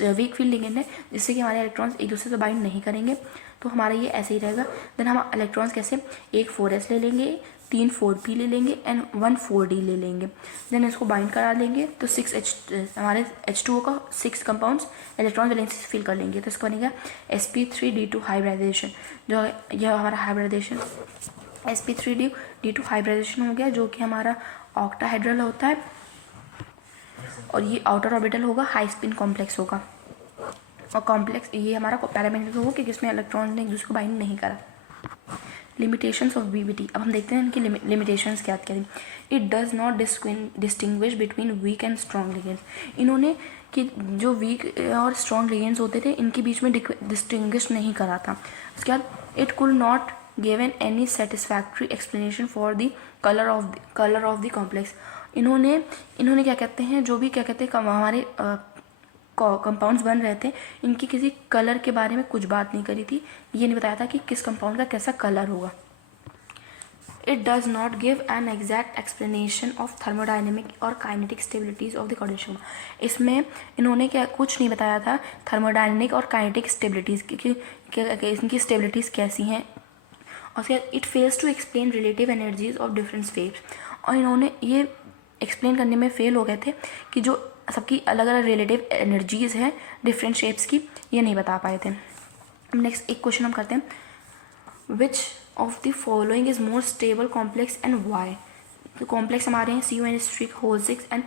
वीक फील्ड लिगेंड है, जिससे कि हमारे इलेक्ट्रॉन्स एक दूसरे से बाइंड नहीं करेंगे। तो हमारा ये ऐसे ही रहेगा। देन हम इलेक्ट्रॉन्स कैसे, एक 4s ले लेंगे, 3 4p ले लेंगे एंड 1 4d ले लेंगे। देन इसको बाइंड करा लेंगे तो 6H हमारे H2O का 6 कंपाउंड्स इलेक्ट्रॉन वैलेंसी से फिल कर लेंगे। तो इसका बनेगा sp3d2 हाइब्रिडाइजेशन। जो यह हमारा हाइब्रिडाइजेशन sp3d2 हाइब्रिडाइजेशन हो गया, जो कि हमारा ऑक्टाहेड्रल होता है और ये आउटर ऑर्बिटल होगा, हाई स्पिन कॉम्प्लेक्स होगा। और कॉम्प्लेक्स ये हमारा पैरामेग्नेटिक होगा कि जिसमें इलेक्ट्रॉन ने एक दूसरे को बाइंड नहीं करा। लिमिटेशंस ऑफ बीबीटी, अब हम देखते हैं इनकी लिमिटेशंस क्या क्या थी। It does not distinguish between weak and strong ligands. इन्होंने कि जो वीक और स्ट्रॉन्ग लिगेंड्स होते थे इनके बीच में डिस्टिंग्विश नहीं करा था। उसके बाद it could not given any satisfactory explanation for the colour of the complex. इन्होंने क्या कहते हैं, जो भी क्या कहते हैं हमारे कंपाउंड्स बन रहे थे, इनकी किसी कलर के बारे में कुछ बात नहीं करी थी। ये नहीं बताया था कि किस कंपाउंड का कैसा कलर होगा। It does not give an exact explanation of thermodynamic और kinetic stabilities of the coordination. इसमें इन्होंने क्या कुछ नहीं बताया था थर्मोडाइनमिक और काइनेटिक स्टेबिलिटीज की, इनकी स्टेबिलिटीज़ कैसी हैं। और उसके बाद it fails to explain relative energies of different space. और इन्होंने ये एक्सप्लेन करने में फेल हो गए थे कि जो सबकी अलग अलग रिलेटिव एनर्जीज़ हैं डिफरेंट शेप्स की, ये नहीं बता पाए थे। नेक्स्ट एक क्वेश्चन हम करते हैं, which of the following is more stable complex and why. तो कॉम्प्लेक्स हमारे हैं CON होल 6 एंड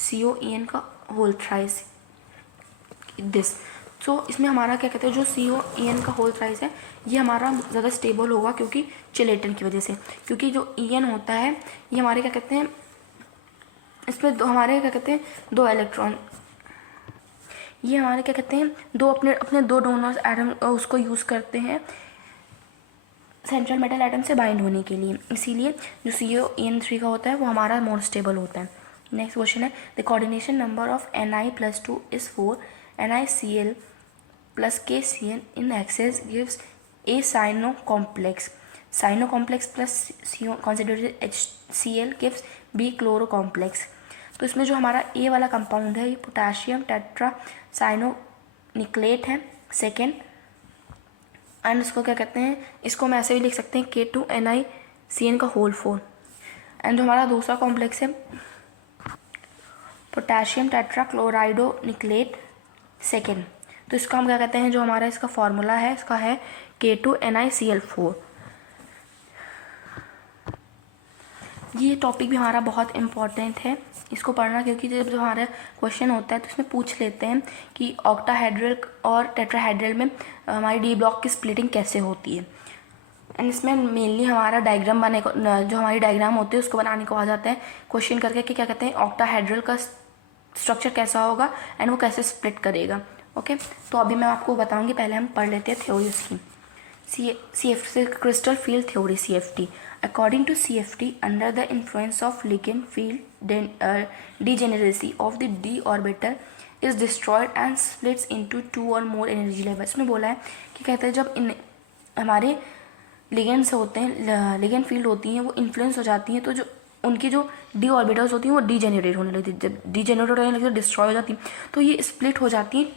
COEN का होल थ्राइस दिस। तो इसमें हमारा क्या कहते हैं, जो COEN का होल थ्राइस है ये हमारा ज़्यादा स्टेबल होगा क्योंकि चिलेटन की वजह से। क्योंकि जो EN होता है ये हमारे क्या कहते हैं, इसमें हमारे क्या कहते हैं 2 इलेक्ट्रॉन, ये हमारे क्या कहते हैं अपने 2 डोनर्स एटम उसको यूज़ करते हैं सेंट्रल मेटल एटम से बाइंड होने के लिए। इसीलिए जो COEN3 का होता है वो हमारा मोर स्टेबल होता है। नेक्स्ट क्वेश्चन है, the coordination number of Ni+2 is 4, NiCl plus KCl in excess gives a cyano complex plus concentrated HCl gives B chloro complex। तो इसमें जो हमारा A वाला कंपाउंड है ये पोटेशियम टेट्रा साइनोनिक्लेट है सेकेंड, एंड इसको क्या कहते हैं, इसको हम ऐसे भी लिख सकते हैं K2NiCN का होल 4। एंड जो हमारा दूसरा कॉम्प्लेक्स है पोटेशियम टेट्रा क्लोराइडोनिक्लेट सेकेंड, तो इसका हम क्या कहते हैं, जो हमारा इसका फॉर्मूला है इसका है K2NiCl4। ये टॉपिक भी हमारा बहुत इम्पॉर्टेंट है, इसको पढ़ना, क्योंकि जब हमारा क्वेश्चन होता है तो इसमें पूछ लेते हैं कि ऑक्टाहेड्रल और टेट्राहेड्रल में हमारी डी ब्लॉक की स्प्लिटिंग कैसे होती है। एंड इसमें मेनली हमारा डायग्राम बने को, जो हमारी डायग्राम होती है उसको बनाने को आ जाता है क्वेश्चन करके कि क्या कहते हैं ऑक्टाहेड्रल का स्ट्रक्चर कैसा होगा एंड वो कैसे स्प्लिट करेगा। ओके, तो अभी मैं आपको बताऊंगी, पहले हम पढ़ लेते हैं थ्योरी उसकी। CFT crystal field theory CFT। According to CFT, under the influence of ligand field degeneracy of the d orbital is destroyed and splits into 2 or more energy levels। इसमें बोला है कि कहते हैं जब इन हमारे लिगेंड्स होते हैं, लिगेंड फील्ड होती हैं, वो इन्फ्लुएंस हो जाती हैं, तो जो उनकी जो डी ऑर्बिटल्स होती हैं वो डीजेनरेट होने लगती है। जब डीजेनरेट होने लगती है डिस्ट्रॉय हो जाती है, तो ये स्प्लिट हो जाती हैं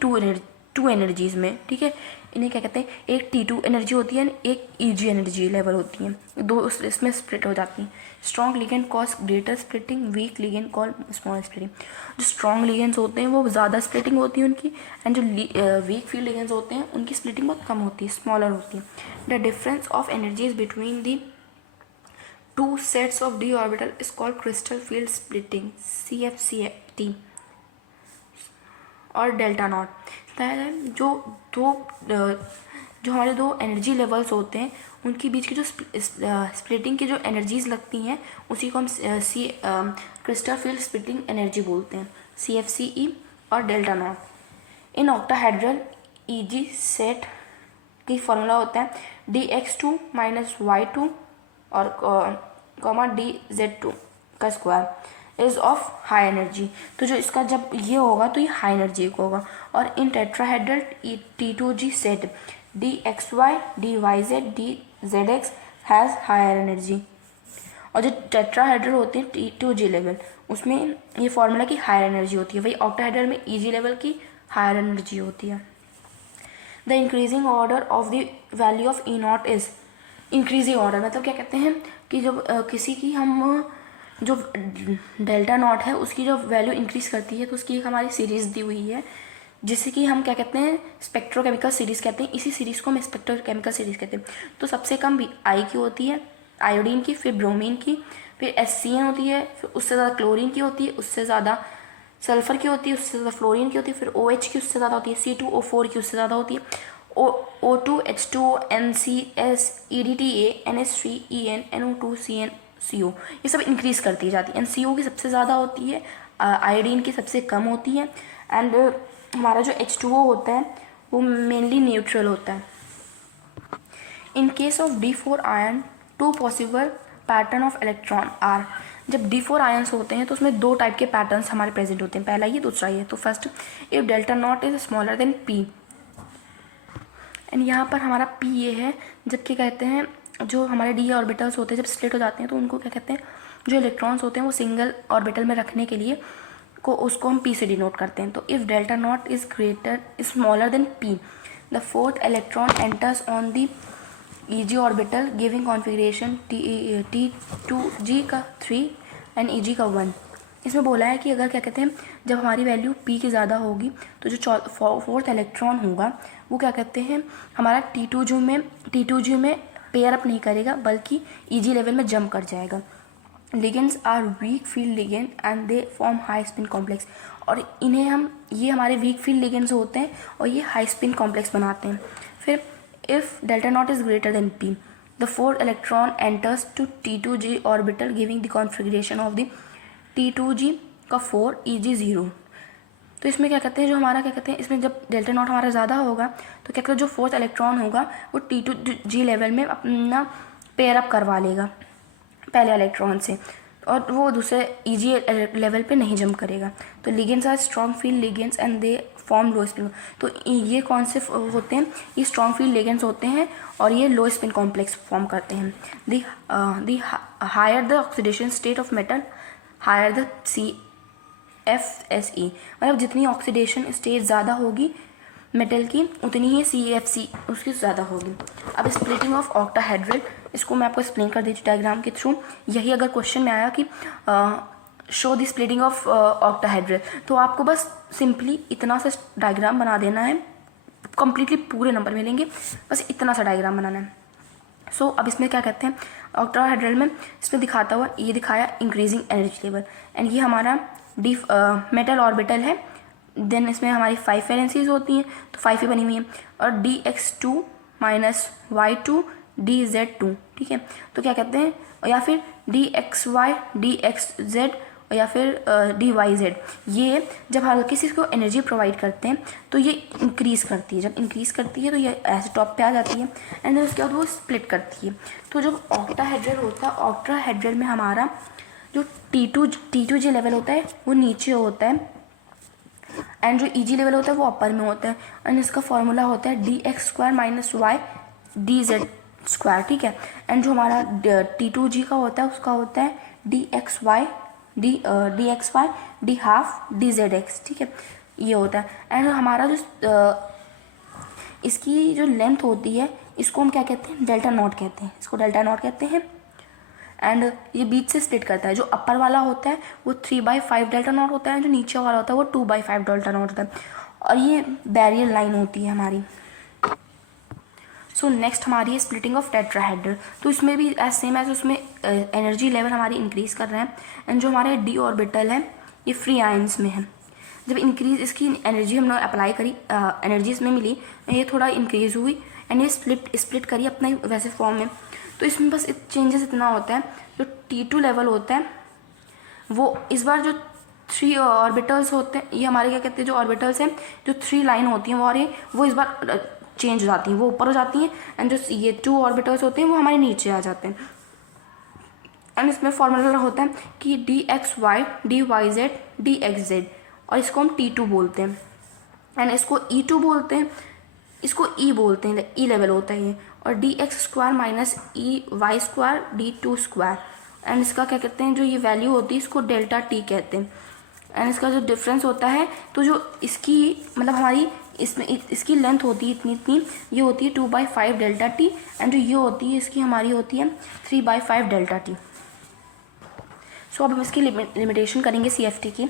टू एनर्जीज़ में। ठीक है, इन्हें क्या कहते हैं, एक T2 एनर्जी होती है, एक EG एनर्जी लेवल होती है, दो इसमें स्प्लिट हो जाती हैं। Strong ligand cause greater splitting, week ligand call small splitting. जो स्ट्रॉन्ग लिगेंड्स होते हैं वो ज़्यादा स्प्लिटिंग होती है उनकी, एंड जो वीक फील्ड लिगेंड्स होते हैं उनकी स्प्लिटिंग बहुत कम होती है, स्मॉलर होती है। The difference of energies between the 2 sets of d orbital is called crystal field splitting CFCT और डेल्टा नॉट। जो हमारे 2 एनर्जी लेवल्स होते हैं उनके बीच की जो स्प्लिटिंग की जो एनर्जीज लगती हैं उसी को हम क्रिस्टल फील्ड स्प्लिटिंग एनर्जी बोलते हैं, CFCE और delta not. In octahedral EG set की फॉर्मूला होता है dx2 - y2 और dz2 का square is of high energy. तो जो इसका जब ये होगा तो ये हाई एनर्जी का होगा। और in tetrahedral T2G set dxy dyz dzx has higher energy. और जो टेट्राहेड्रल होते हैं T2G लेवल उसमें ये फॉर्मूला की हायर एनर्जी होती है, वही ऑक्टाहेड्रल में EG लेवल की हायर एनर्जी होती है। The increasing order of the value of E not is, increasing order मतलब क्या कहते हैं कि जब किसी की हम जो डेल्टा नॉट है उसकी जो वैल्यू इंक्रीज करती है तो उसकी एक हमारी सीरीज़ दी हुई है जिसे कि हम क्या कहते हैं स्पेक्ट्रोकेमिकल सीरीज़ कहते हैं। इसी सीरीज़ को हम स्पेक्ट्रोकेमिकल सीरीज़ कहते हैं। तो सबसे कम भी आई की होती है आयोडीन की, फिर ब्रोमीन की, फिर HCN होती है, फिर उससे ज़्यादा क्लोरीन की होती है, उससे ज़्यादा सल्फर की होती है, उससे ज़्यादा फ्लोरीन की होती है, फिर OH की उससे ज़्यादा होती है, C2O4 की उससे ज़्यादा होती है, O2 H2O NCS EDTA NH3 EN NO2 CN CO ये सब इंक्रीज़ करती जाती है। NCO की सबसे ज़्यादा होती है, आयोडीन की सबसे कम होती है, एंड हमारा जो H2O होता है वो मेनली न्यूट्रल होता है। In case of D4 ion 2 possible pattern of electron are, जब D4 आयन्स होते हैं तो उसमें 2 टाइप के पैटर्न्स हमारे प्रेजेंट होते हैं, पहला ये दूसरा ये। तो first, if delta nought is smaller than P, and यहाँ पर हमारा P ये है, जबकि कहते हैं जो हमारे D ऑर्बिटल्स होते हैं जब स्प्लिट हो जाते हैं तो उनको क्या कहते हैं, जो इलेक्ट्रॉन्स होते हैं वो सिंगल ऑर्बिटल में रखने के लिए उसको हम P से डिनोट करते हैं। तो if delta nought is greater smaller than P, the fourth electron enters on the EG orbital giving configuration T2G का 3 एंड EG का 1। इसमें बोला है कि अगर क्या कहते हैं जब हमारी वैल्यू P की ज़्यादा होगी तो जो फोर्थ इलेक्ट्रॉन होगा वो क्या कहते हैं हमारा T2G में पेयर अप नहीं करेगा बल्कि EG लेवल में जंप कर जाएगा। Ligands are weak field ligand and they form high spin complex, और इन्हें हम ये हमारे वीक फील्ड लिगेंड्स होते हैं और ये हाई स्पिन कॉम्प्लेक्स बनाते हैं। फिर if delta nought is greater than P, the fourth electron enters to T2G orbital giving the configuration of the T2G का 4 EG 0। तो इसमें क्या कहते हैं जो हमारा क्या कहते हैं इसमें जब डेल्टा नॉट हमारा ज़्यादा होगा तो क्या कहते हैं जो फोर्थ इलेक्ट्रॉन होगा वो T2G लेवल में अपना पेयर अप करवा लेगा पहले इलेक्ट्रॉन से और वो दूसरे EG लेवल पे नहीं जंप करेगा। तो ligands are strong field ligands and they form low spin. तो ये कौन से होते हैं, ये स्ट्रॉन्ग फील्ड लिगेंड्स होते हैं और ये लो स्पिन कॉम्प्लेक्स फॉर्म करते हैं। The higher the oxidation state of metal higher the CFSE, मतलब जितनी ऑक्सीडेशन स्टेट ज़्यादा होगी मेटल की उतनी ही CFC उसकी ज़्यादा होगी। अब स्प्लिटिंग ऑफ ऑक्टाहेड्रल, इसको मैं आपको एक्सप्लेन कर देती हूँ डायग्राम के थ्रू। यही अगर क्वेश्चन में आया कि show the splitting of octahedral, तो आपको बस सिंपली इतना सा डायग्राम बना देना है, कम्प्लीटली पूरे नंबर मिलेंगे, बस इतना सा डायग्राम बनाना है। सो अब इसमें क्या कहते हैं ऑक्टाहेड्रल में इसमें दिखाता हुआ ये दिखाया इंक्रीजिंग एनर्जी लेवल, एंड ये हमारा मेटल ऑर्बिटल है। देन इसमें हमारी 5 वैलेंसीज होती हैं तो 5 ही बनी हुई हैं, और DX2 माइनस Y2 DZ2, ठीक है। तो क्या कहते हैं, या फिर DXY DXZ या फिर DYZ, ये जब हर किसी को एनर्जी प्रोवाइड करते हैं तो ये इंक्रीज़ करती है। जब इंक्रीज़ करती है तो ये ऐसे टॉप पे आ जाती है, एंड देन उसके बाद वो स्प्लिट करती है। तो जब ऑक्टाहेड्रल होता है, ऑक्टाहेड्रल में हमारा जो T2G लेवल होता है वो नीचे होता है, एंड जो EG लेवल होता है वो अपर में होता है, एंड इसका फॉर्मूला होता है DX² माइनस Y DZ², ठीक है। एंड जो हमारा T2G का होता है उसका होता है DXY D हाफ DZX, ठीक है, ये होता है। एंड हमारा जो इसकी जो लेंथ होती है इसको हम क्या कहते हैं, डेल्टा नॉट कहते हैं, इसको डेल्टा नॉट कहते हैं। एंड ये बीच से स्प्लिट करता है, जो अपर वाला होता है वो 3/5 डेल्टा नॉट होता है, जो नीचे वाला होता है वो 2/5 डेल्टा नॉट होता है, और ये बैरियर लाइन होती है हमारी। सो नेक्स्ट हमारी है स्प्लिटिंग ऑफ टेट्राहेड्रल। तो इसमें भी सेम एज उसमें एनर्जी लेवल हमारी इंक्रीज़ कर रहे हैं, एंड जो हमारे D ऑर्बिटल है ये फ्री आयंस में है। जब इंक्रीज इसकी एनर्जी हमने अप्लाई करी, एनर्जी इसमें मिली, ये थोड़ा इंक्रीज़ हुई एंड ये स्प्लिट करी अपना वैसे फॉर्म में। तो इसमें बस चेंजेस इतना होता है, जो T2 लेवल होता है वो इस बार जो 3 ऑर्बिटल्स होते हैं, ये हमारे क्या कहते हैं जो ऑर्बिटल्स हैं जो 3 लाइन होती हैं वो इस बार चेंज हो जाती हैं, वो ऊपर हो जाती हैं, एंड जो ये 2 ऑर्बिटल्स होते हैं वो हमारे नीचे आ जाते हैं। एंड इसमें फॉर्मूला होता है कि DXY DYZ DXZ, और इसको हम T2 बोलते हैं, एंड इसको E2 बोलते हैं, इसको E बोलते हैं, E लेवल होता है ये, और DX² minus EY² D2², and इसका क्या कहते हैं जो ये वैल्यू होती है इसको डेल्टा T कहते हैं। एंड इसका जो डिफरेंस होता है, तो जो इसकी मतलब हमारी इसमें इसकी लेंथ होती है इतनी, ये होती है 2/5 डेल्टा टी, एंड जो ये होती है इसकी हमारी होती है 3/5 डेल्टा टी। सो अब हम इसकी लिमिटेशन करेंगे CFT की।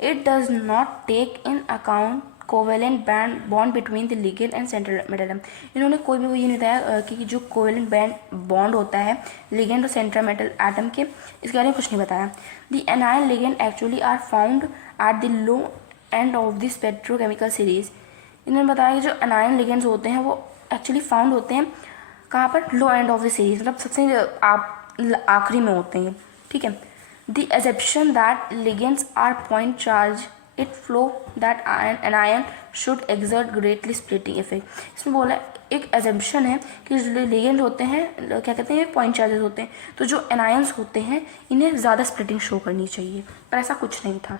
It does not take in account covalent bond between the ligand and central metal atom. इन्होंने कोई भी वो ये नहीं बताया कि जो कोवेलेंट बॉन्ड होता है लिगेंड और सेंट्रल मेटल एटम के, इसके बारे में कुछ नहीं बताया। The anion ligand actually are found at the low end of the spectrochemical series. इन्होंने बताया कि जो एनायन लिगेंड्स होते हैं वो एक्चुअली फाउंड होते हैं कहाँ पर, लो एंड ऑफ द सीरीज, मतलब सबसे आखिरी में होते हैं, ठीक है। The assumption that ligands are point charge, it flow that anion should exert greatly splitting effect। इसमें बोला एक assumption है कि जो लिगेंड होते हैं क्या कहते हैं, पॉइंट चार्जेस होते हैं, तो जो एनायंस होते हैं इन्हें ज़्यादा स्प्लिटिंग शो करनी चाहिए, पर ऐसा कुछ नहीं था।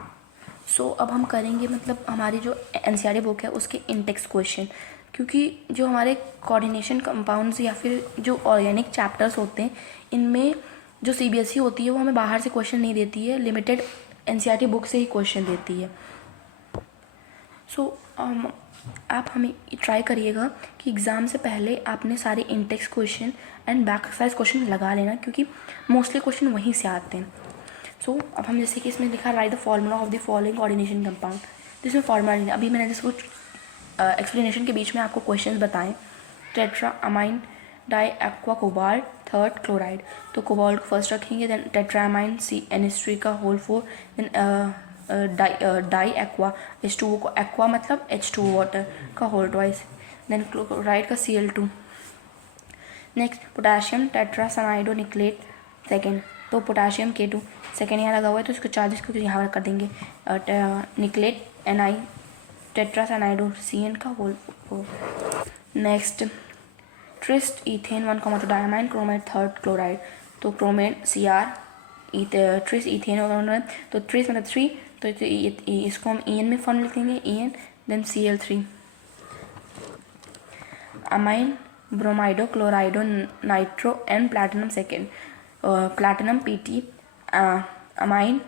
सो अब हम करेंगे मतलब हमारी जो NCERT बुक है उसके इंटेक्स्ट क्वेश्चन, क्योंकि जो हमारे कोऑर्डिनेशन कंपाउंड्स या फिर जो ऑर्गेनिक चैप्टर्स होते हैं इनमें जो CBSE होती है वो हमें बाहर से क्वेश्चन नहीं देती है, लिमिटेड NCERT बुक से ही क्वेश्चन देती है। सो आप हमें ट्राई करिएगा कि एग्ज़ाम से पहले आपने सारे in-text question and back exercise question लगा लेना, क्योंकि मोस्टली क्वेश्चन वहीं से आते हैं। सो अब हम जैसे कि इसमें लिखा right the formula of the following coordination compound, तो इसमें फॉर्मूला नहीं है, अभी मैंने जिसको एक्सप्लेनेशन के बीच में आपको क्वेश्चन बताएं। Tetra amine di aqua cobalt third chloride, तो कोबाल्ट को फर्स्ट रखेंगे, देन टेट्रामाइन NH3 का whole 4, then die aqua H2O को, एक्वा मतलब H2O वाटर का होल ट्वाइस, देन क्लोराइड का Cl2। Next potassium tetracyanido nickelate second, तो पोटाशियम K2 सेकेंड यहाँ लगा हुआ है, तो इसको चार्जेस को यहाँ कर देंगे, निकलेट Ni टेट्रासाइनाइडो CN का whole 4। Next tris ethane 1,2 diamine chromate third chloride, तो क्रोमेट Cr ट्रिस इथेन होगा, तो ट्रिस मतलब 3, तो इसको हम En में फॉर्म लिख देंगे, En then Cl3। Ammine bromido chlorido nitro and platinum second, platinum Pt, ammine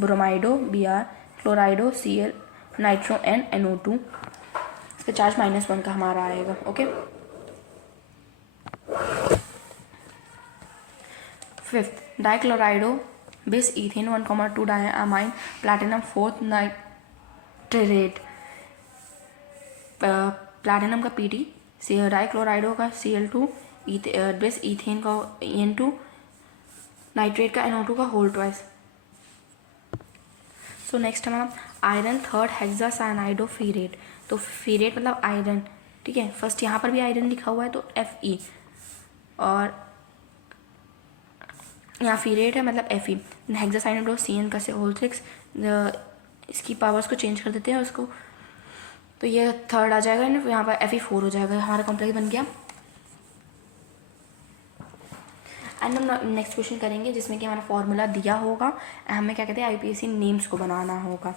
bromido Br chlorido Cl nitro and NO2, इसका चार्ज -1 का हमारा आएगा, ओके। फिफ्थ डाइक्लोराइडो बिस ethane 1,2 diamine platinum fourth nitrate, platinum का Pt, डाइक्लोराइडो का Cl2, बिस ethane का En2, nitrate का NO2 का होल ट्वाइस। सो नेक्स्ट हमारा आयरन थर्ड हेक्सासाइनाइडो फीरेट, तो फीरेट मतलब आयरन, ठीक है। फर्स्ट यहाँ पर भी आयरन लिखा हुआ है तो Fe, और यहाँ फीरेट है मतलब Fe, हेक्सासाइनाइडो CN का से होल 6, इसकी पावर्स को चेंज कर देते हैं उसको, तो ये थर्ड आ जाएगा, यहाँ पर Fe4 हो जाएगा, हमारा कॉम्प्लेक्स बन गया। एंड हम नेक्स्ट क्वेश्चन करेंगे जिसमें कि हमारा फॉर्मूला दिया होगा, हमें क्या कहते हैं IUPAC नेम्स को बनाना होगा।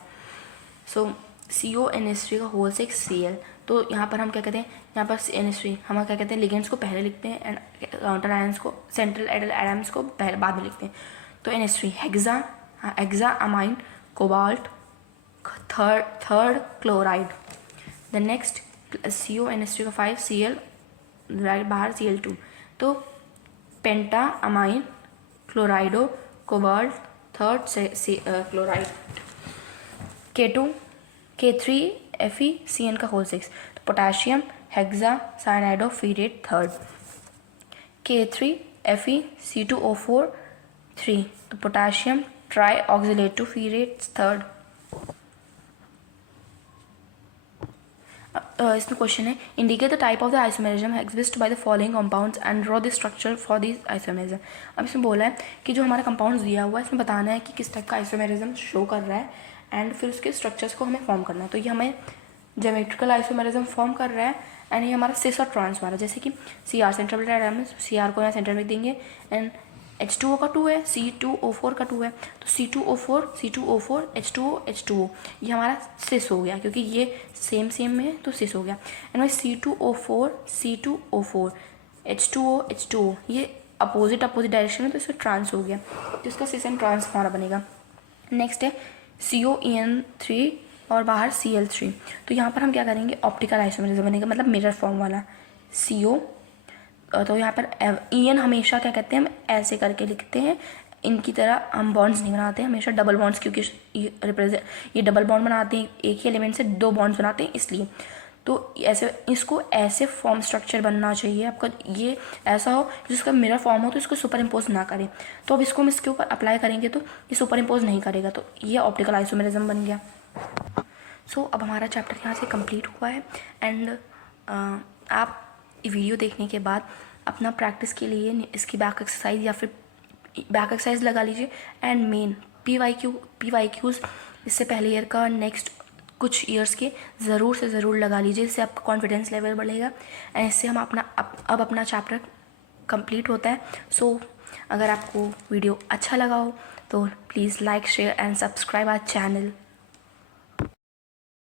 सो CONH3 का होल 6 Cl, तो यहाँ पर हम क्या कहते हैं, यहाँ पर NH3 हम क्या कहते हैं लिगेंड्स को पहले लिखते हैं एंड काउंटर आयंस को, सेंट्रल एटम्स को पहले बाद में लिखते हैं, तो NH3 hexa ammine cobalt third chloride, the next CONH3 का 5 Cl राइट बाहर Cl2, तो penta ammine chlorido cobalt third chloride, K2 K3 Fe CN का होल 6, तो potassium hexa cyanido ferrate third, K3 Fe C2O4 3, तो potassium trioxalato ferrate third. इसमें question है indicate the type of the isomerism exist by the following compounds and draw the structure for this isomerism. अब इसमें बोला है कि जो हमारा कंपाउंड्स दिया हुआ है इसमें बताना है कि किस टाइप का आइसोमेरिज्म शो कर रहा है एंड फिर उसके स्ट्रक्चर्स को हमें फॉर्म करना है, तो ये हमें ज्योमेट्रिकल आइसोमेरिज्म फॉर्म कर रहा है एंड ये हमारा सिस और ट्रांस वाला, जैसे कि Cr सेंट्रल एटम है, Cr को यहाँ सेंटर में देंगे एंड H2O का 2 है, C2O4 का 2 है, तो C2O4 H2O ये हमारा सिस हो गया, क्योंकि ये सेम में है तो सिस हो गया। एंड भाई C2O4 H2O ये अपोजिट डायरेक्शन में, तो इसका ट्रांस हो गया, तो इसका सिस एंड ट्रांस हमारा बनेगा। नेक्स्ट है COEN3 और बाहर Cl3। तो यहाँ पर हम क्या करेंगे, ऑप्टिकल आइसोमेरिज्म बनेगा, मतलब मिरर फॉर्म वाला CO। तो यहाँ पर EN हमेशा क्या कहते हैं, हम ऐसे करके लिखते हैं, इनकी तरह हम बॉन्ड्स नहीं बनाते हैं, हमेशा डबल बॉन्ड्स, क्योंकि ये डबल बॉन्ड बनाते हैं, एक ही एलिमेंट से दो बॉन्ड्स बनाते हैं इसलिए। तो ऐसे इसको ऐसे फॉर्म स्ट्रक्चर बनना चाहिए आपका, ये ऐसा हो जिसका मिरर फॉर्म हो, तो इसको सुपर इम्पोज ना करें। तो अब इसको हम इसके ऊपर अप्लाई करेंगे तो ये सुपर इम्पोज नहीं करेगा, तो ये ऑप्टिकल आइसोमेरिज्म बन गया। सो अब हमारा चैप्टर यहाँ से कंप्लीट हुआ है। एंड आप वीडियो देखने के बाद अपना प्रैक्टिस के लिए इसकी बैक एक्सरसाइज या फिर बैक एक्सरसाइज लगा लीजिए। एंड मेन PYQs इससे पहले ईयर का, नेक्स्ट कुछ ईयर्स के ज़रूर से ज़रूर लगा लीजिए, इससे आपका कॉन्फिडेंस लेवल बढ़ेगा एंड इससे हम अब अपना चैप्टर कंप्लीट होता है। सो अगर आपको वीडियो अच्छा लगा हो तो please like, share and subscribe our channel.